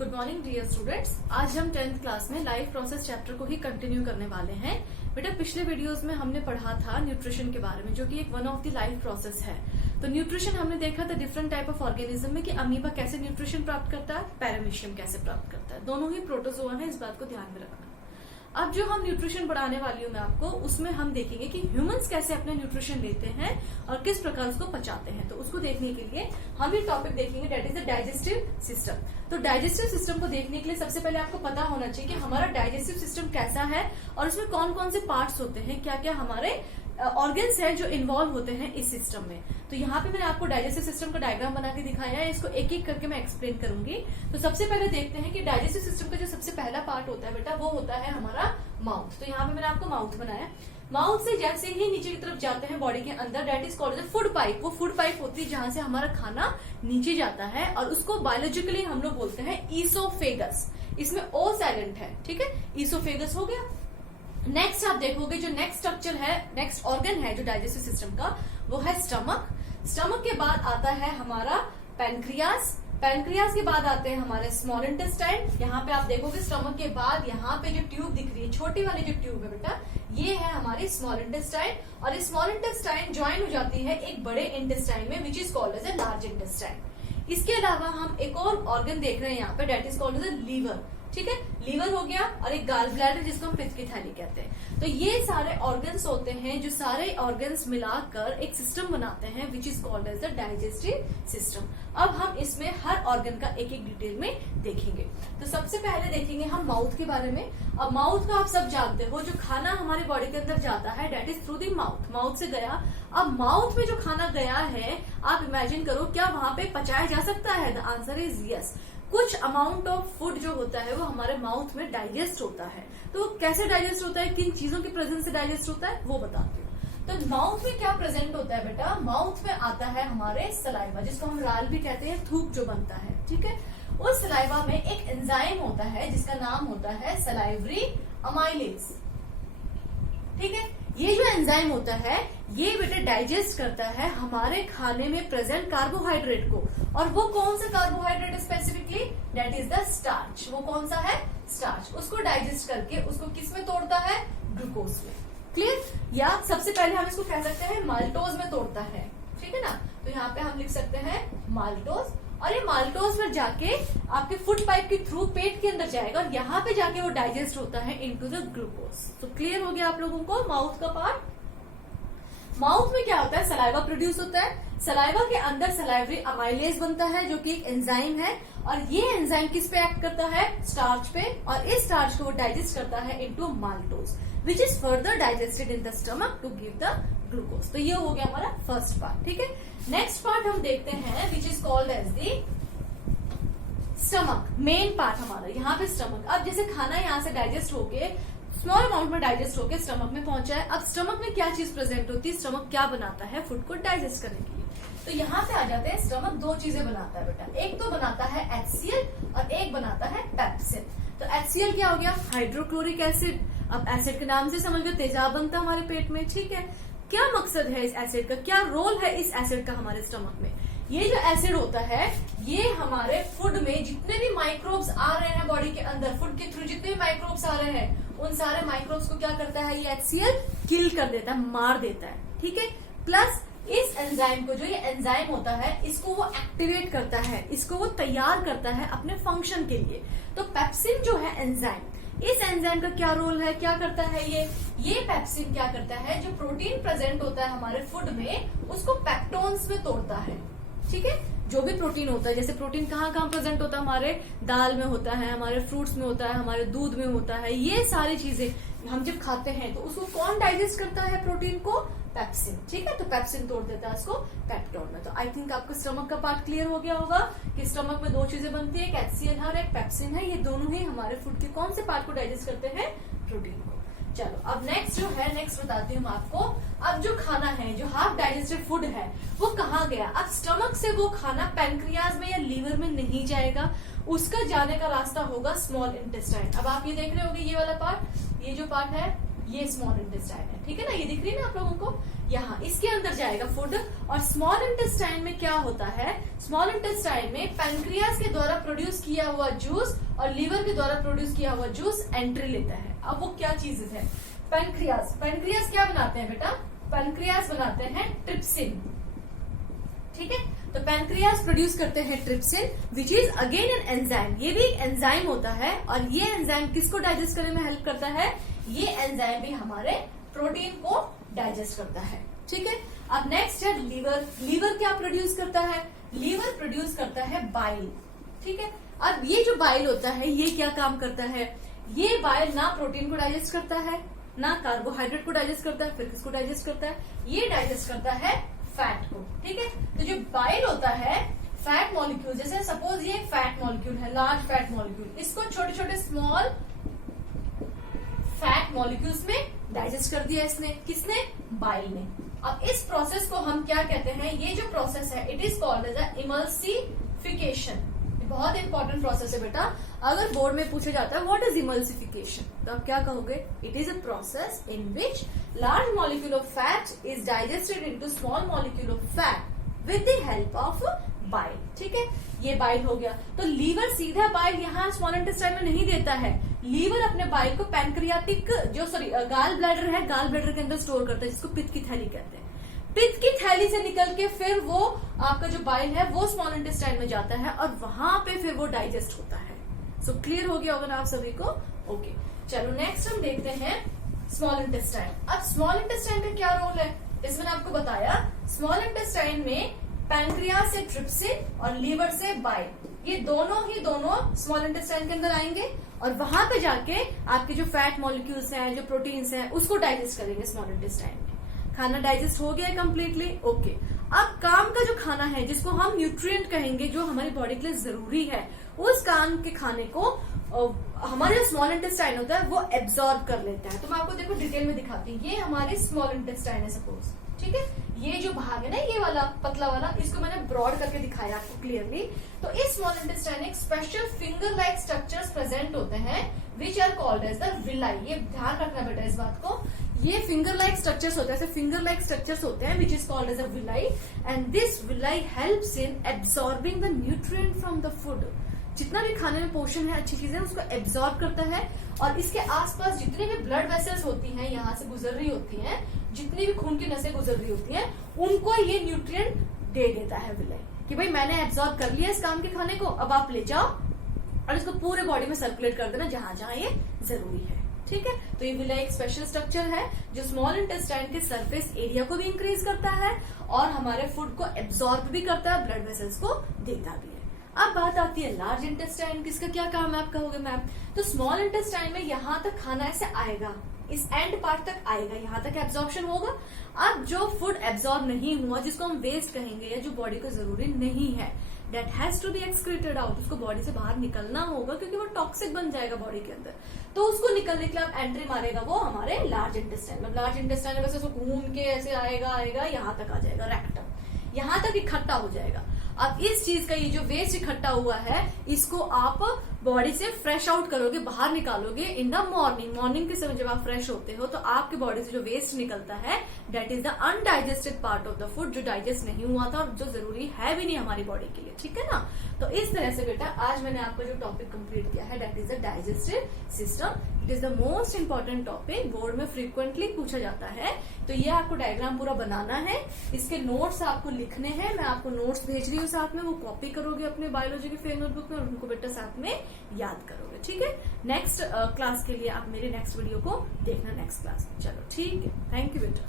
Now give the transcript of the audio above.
Good morning dear students. आज हम 10th class में लाइफ प्रोसेस चैप्टर को ही कंटिन्यू करने वाले हैं। बेटा पिछले वीडियोस में हमने पढ़ा था न्यूट्रिशन के बारे में, जो कि एक one of the life process है। तो न्यूट्रिशन हमने देखा था डिफरेंट टाइप ऑफ ऑर्गेनिज्म में कि अमीबा कैसे न्यूट्रिशन प्राप्त करता है, पैरामीशियम कैसे प्राप्त करता है। दोनों ही प्रोटोजोआ है, इस बात को ध्यान में रखना। अब जो हम न्यूट्रिशन पढ़ाने वाली हूँ मैं आपको, उसमें हम देखेंगे कि ह्यूमंस कैसे अपने न्यूट्रिशन लेते हैं और किस प्रकार उसको पचाते हैं। तो उसको देखने के लिए हम ये टॉपिक देखेंगे, that is the digestive system. तो डाइजेस्टिव सिस्टम को देखने के लिए सबसे पहले आपको पता होना चाहिए कि हमारा डाइजेस्टिव सिस्टम कैसा है और उसमें कौन कौन से पार्ट्स होते हैं, क्या क्या हमारे ऑर्गन्स हैं जो इन्वॉल्व होते हैं इस सिस्टम में। तो यहाँ पे मैंने आपको डाइजेस्टिव सिस्टम का डायग्राम बना के दिखाया है, इसको एक एक करके मैं एक्सप्लेन करूंगी। तो सबसे पहले देखते हैं कि डाइजेस्टिव सिस्टम का जो सबसे पहला पार्ट होता है बेटा, वो होता है हमारा माउथ। तो यहाँ पे मैंने आपको माउथ बनाया। माउथ से जैसे ही नीचे की तरफ जाते हैं बॉडी के अंदर, that is called food pipe. वो फूड पाइप होती है जहां से हमारा खाना नीचे जाता है और उसको बायोलॉजिकली हम लोग बोलते हैं ईसोफेगस। इसमें ओ साइलेंट है, ठीक है। ईसोफेगस हो गया। नेक्स्ट आप देखोगे जो नेक्स्ट स्ट्रक्चर है, नेक्स्ट ऑर्गन है जो डाइजेस्टिव सिस्टम का, वो है स्टमक। स्टमक के बाद आता है हमारा पैनक्रियास। पैनक्रियास के बाद आते हैं हमारे स्मॉल इंटेस्टाइन। यहाँ पे आप देखोगे स्टमक के बाद यहाँ पे जो ट्यूब दिख रही है, छोटी वाली जो ट्यूब है बेटा, ये है हमारी स्मॉल इंटेस्टाइन। और स्मॉल इंटेस्टाइन ज्वाइन हो जाती है एक बड़े इंटेस्टाइन में, which is called as a large intestine. इसके अलावा हम एक और ऑर्गन देख रहे हैं यहाँ पे, that is called as a liver, ठीक है। लीवर हो गया और एक गाल ब्लैडर जिसको हम पित्त की थैली कहते हैं। तो ये सारे ऑर्गन्स होते हैं जो सारे ऑर्गन्स मिलाकर एक सिस्टम बनाते हैं, which is called as the digestive system. अब हम इसमें हर ऑर्गन का एक एक डिटेल में देखेंगे। तो सबसे पहले देखेंगे हम माउथ के बारे में। अब माउथ का आप सब जानते हो, जो खाना हमारी बॉडी के अंदर जाता है that is through the mouth. Mouth से गया। अब माउथ में जो खाना गया है, आप इमेजिन करो क्या वहां पे पचाया जा सकता है? The answer is yes. कुछ अमाउंट ऑफ फूड जो होता है वो हमारे माउथ में डाइजेस्ट होता है। तो कैसे डाइजेस्ट होता है, किन चीजों की प्रेजेंस से डाइजेस्ट होता है, वो बताती हूँ। तो माउथ में क्या प्रेजेंट होता है बेटा? माउथ में आता है हमारे सलाइवा, जिसको हम लाल भी कहते हैं, थूक जो बनता है, ठीक है। उस सलाइवा में एक एंजाइम होता है जिसका नाम होता है सलाइवरी अमाइलेज, ठीक है। ये जो एंजाइम होता है ये बेटे डाइजेस्ट करता है हमारे खाने में प्रेजेंट कार्बोहाइड्रेट को। और वो कौन सा carbohydrate specifically? That is the starch. वो कौन सा है? स्टार्च। उसको डाइजेस्ट करके उसको किस में तोड़ता है? ग्लूकोज में। क्लियर? या सबसे पहले हम इसको कह सकते हैं माल्टोज में तोड़ता है, ठीक है ना। तो यहाँ पे हम लिख सकते हैं माल्टोज। और ये माल्टोज में जाके आपके फूड पाइप के थ्रू पेट के अंदर जाएगा और यहाँ पे जाके वो डाइजेस्ट होता है इनटू द ग्लूकोज। तो क्लियर हो गया आप लोगों को माउथ का पार्ट। माउथ में क्या होता है? सलाइवा प्रोड्यूस होता है। सलाइवा के अंदर सलाइवरी अमाइलेज बनता है जो कि एक एंजाइम है। और ये एंजाइम किस पे एक्ट करता है? स्टार्च पे। और इस स्टार्च को वो डाइजेस्ट करता है into maltose, which is further digested in the stomach to give the glucose. तो ये हो गया हमारा फर्स्ट पार्ट, ठीक है। नेक्स्ट पार्ट हम देखते हैं which is called as the stomach. Main part हमारा यहाँ पे स्टमक। अब जैसे खाना यहाँ से डाइजेस्ट होके स्मॉल अमाउंट में डाइजेस्ट होके स्टमक में पहुंचा है। अब स्टमक में क्या चीज प्रेजेंट होती है? स्टमक क्या बनाता है फूड को डाइजेस्ट करने के लिए? तो यहाँ पे आ जाते हैं। स्टमक दो चीजें बनाता है बेटा, एक तो बनाता है HCl और एक बनाता है पेप्सिन। तो HCl क्या हो गया? Hydrochloric acid. अब एसिड के नाम से समझ लो तेजाब बनता है हमारे पेट में, ठीक है। क्या मकसद है इस एसिड का, क्या रोल है इस एसिड का हमारे स्टमक में? ये जो एसिड होता है ये हमारे फूड में जितने भी माइक्रोब्स आ रहे हैं बॉडी के अंदर, फूड के थ्रू जितने भी माइक्रोब्स आ रहे हैं, उन सारे माइक्रोब्स को क्या करता है? ये HCl किल कर देता है, मार देता है, ठीक है। प्लस इस एंजाइम को, जो ये एंजाइम होता है, इसको वो एक्टिवेट करता है, इसको वो तैयार करता है अपने फंक्शन के लिए। तो पेप्सिन जो है एंजाइम, इस एंजाइम का क्या रोल है, क्या करता है ये पेप्सिन क्या करता है? जो प्रोटीन प्रेजेंट होता है हमारे फूड में, उसको पेप्टोन्स में तोड़ता है, ठीक है। जो भी प्रोटीन होता है, जैसे प्रोटीन कहाँ कहाँ प्रेजेंट होता है? हमारे दाल में होता है, हमारे फ्रूट्स में होता है, हमारे दूध में होता है। ये सारी चीजें हम जब खाते हैं तो उसको कौन डाइजेस्ट करता है? प्रोटीन को पेप्सिन, ठीक है। तो पेप्सिन तोड़ देता है उसको पेप्टोन में। तो आई थिंक आपको स्टमक का पार्ट क्लियर हो गया होगा कि स्टमक में दो चीजें बनती है, एक HCl और एक पेप्सिन है। ये दोनों ही हमारे फूड के कौन से पार्ट को डाइजेस्ट करते हैं? प्रोटीन को। चलो अब नेक्स्ट जो है, नेक्स्ट बताती हूँ आपको। अब जो खाना है, जो हाफ डाइजेस्टेड फूड है, वो कहाँ गया? अब स्टमक से वो खाना पैनक्रियाज में या लीवर में नहीं जाएगा, उसका जाने का रास्ता होगा स्मॉल इंटेस्टाइन। अब आप ये देख रहे होंगे ये वाला पार्ट, ये जो पार्ट है ये स्मॉल इंटेस्टाइन है, ठीक है ना। ये दिख रही है ना आप लोगों को? यहाँ इसके अंदर जाएगा फूड। और स्मॉल इंटेस्टाइन में क्या होता है, स्मॉल इंटेस्टाइन में पैनक्रियाज के द्वारा प्रोड्यूस किया हुआ जूस और लीवर के द्वारा प्रोड्यूस किया हुआ जूस एंट्री लेता है। अब वो क्या चीजें है, पैनक्रियाज, पैनक्रियाज क्या बनाते हैं बेटा, पैनक्रियाज बनाते हैं ट्रिप्सिन, ठीक है। तो पैनक्रियाज प्रोड्यूस करते हैं trypsin which is again an enzyme, ये भी एक एंजाइम होता है और ये एंजाइम किसको डाइजेस्ट करने में हेल्प करता है, ये एंजाइम भी हमारे प्रोटीन को डाइजेस्ट करता है, ठीक है। अब नेक्स्ट है लीवर, लीवर क्या प्रोड्यूस करता है, लीवर प्रोड्यूस करता है बाइल, ठीक है। अब ये जो बाइल होता है ये क्या काम करता है, ये बाइल ना प्रोटीन को डाइजेस्ट करता है ना कार्बोहाइड्रेट को डाइजेस्ट करता है, फिर किसको डाइजेस्ट करता है, ये डाइजेस्ट करता है फैट को, ठीक है। तो जो बाइल होता है फैट मॉलिक्यूल, जैसे सपोज ये फैट मॉलिक्यूल है, लार्ज फैट मॉलिक्यूल, इसको छोटे छोटे स्मॉल फैट मॉलिक्यूल्स में डाइजेस्ट कर दिया इसने, किसने, बाइल ने। अब इस प्रोसेस को हम क्या कहते हैं, ये जो प्रोसेस है it is called as a emulsification. बहुत इंपॉर्टेंट प्रोसेस है बेटा, अगर बोर्ड में पूछा जाता है व्हाट इज इमल्सिफिकेशन तो आप क्या कहोगे, it is a process in which large molecule of fat is digested into small molecule of fat with the help of bile, ठीक है। ये बाइल हो गया। तो लीवर सीधा बाइल यहाँ स्मॉल इंटेस्टाइन में नहीं देता है, लीवर अपने बाइल को पैनक्रियाटिक गाल ब्लैडर है, गाल ब्लैडर के अंदर स्टोर करता है, जिसको पित्त की थैली कहते हैं। पित्त की थैली से निकल के फिर वो आपका जो बाइल है वो स्मॉल इंटेस्टाइन में जाता है और वहां पे फिर वो डाइजेस्ट होता है। सो क्लियर हो गया होगा ना आप सभी को, ओके। चलो नेक्स्ट हम देखते हैं स्मॉल इंटेस्टाइन। अब स्मॉल इंटेस्टाइन का क्या रोल है, इसमें आपको बताया स्मॉल इंटेस्टाइन में पैनक्रियाज से ट्रिप्सिन और लीवर से बाइल, ये दोनों स्मॉल इंटेस्टाइन के अंदर आएंगे और वहां पे जाके आपके जो फैट मॉलिक्यूल्स हैं, जो प्रोटीन्स हैं, उसको डाइजेस्ट करेंगे स्मॉल इंटेस्टाइन में। खाना डाइजेस्ट हो गया है कम्प्लीटली, ओके। अब काम का जो खाना है जिसको हम न्यूट्रिएंट कहेंगे, जो हमारी बॉडी के लिए जरूरी है, उस काम के खाने को हमारे जो स्मॉल इंटेस्टाइन होता है वो एब्जॉर्ब कर लेता है। तो मैं आपको देखो डिटेल में दिखाती हूँ। ये हमारी स्मॉल इंटेस्टाइन है सपोज, ठीक है। ये जो भाग है ना, ये वाला पतला वाला, इसको मैंने ब्रॉड करके दिखाया आपको क्लियरली। तो इस स्मॉल इंटेस्टाइन एक special finger like structures present होते हैं which are called as the villi. ये ध्यान रखना बेटा इस बात को, ये फिंगर लाइक स्ट्रक्चर्स होते हैं, फिंगर लाइक स्ट्रक्चर्स होते हैं which is called as a villi and this villi helps in absorbing the nutrient from the food. जितना भी खाने में पोषण है, अच्छी चीजें, उसको एब्सॉर्ब करता है और इसके आसपास जितनी भी ब्लड वेसल्स होती हैं, यहाँ से गुजर रही होती हैं, जितनी भी खून की नसें गुजर रही होती हैं, उनको ये न्यूट्रिएंट दे देता है विलाई कि भाई मैंने एब्सॉर्ब कर लिया इस काम के खाने को, अब आप ले जाओ और इसको पूरे बॉडी में सर्कुलेट कर देना जहां जहां ये जरूरी है, ठीक है। तो ये विलाई एक स्पेशल स्ट्रक्चर है जो स्मॉल इंटेस्टाइन के सरफेस एरिया को भी इंक्रीज करता है और हमारे फूड को एब्सॉर्ब भी करता है, ब्लड वेसल्स को देता भी है। अब बात आती है लार्ज इंटेस्टाइन, किसका क्या काम है आप कहोगे मैम, तो स्मॉल इंटेस्टाइन में यहाँ तक खाना ऐसे आएगा, इस एंड पार्ट तक आएगा, यहाँ तक एब्जॉर्प्शन होगा। अब जो फूड एब्जॉर्ब नहीं हुआ, जिसको हम वेस्ट कहेंगे या जो बॉडी को जरूरी नहीं है, that has to be excreted out, उसको बॉडी से बाहर निकलना होगा क्योंकि वो टॉक्सिक बन जाएगा बॉडी के अंदर। तो उसको निकलने के लिए आप एंट्री मारेगा वो हमारे लार्ज इंटेस्टाइन में। लार्ज इंटेस्टाइन में वैसे उसको घूम के ऐसे आएगा यहाँ तक आ जाएगा, रेक्टम, यहाँ तक इकट्ठा हो जाएगा। अब इस चीज का ये जो वेस्ट इकट्ठा हुआ है, इसको आप बॉडी से फ्रेश आउट करोगे, बाहर निकालोगे इन द मॉर्निंग। मॉर्निंग के समय जब आप फ्रेश होते हो तो आपके बॉडी से जो वेस्ट निकलता है that is the undigested part of the food, जो डाइजेस्ट नहीं हुआ था और जो जरूरी है भी नहीं हमारी बॉडी के लिए, ठीक है ना। तो इस तरह से बेटा आज मैंने आपका जो टॉपिक कंप्लीट किया है that is the digestive system. It is the most important topic, board में फ्रीक्वेंटली पूछा जाता है। तो ये आपको डायग्राम पूरा बनाना है, इसके नोट्स आपको लिखने हैं, मैं आपको नोट्स भेज रही हूँ साथ में, वो कॉपी करोगे अपने बायोलॉजी के फेयर नोटबुक में और उनको बेटा साथ में याद करोगे, ठीक है। नेक्स्ट क्लास के लिए आप मेरे नेक्स्ट वीडियो को देखना नेक्स्ट क्लास में। चलो ठीक है, थैंक यू बेटा।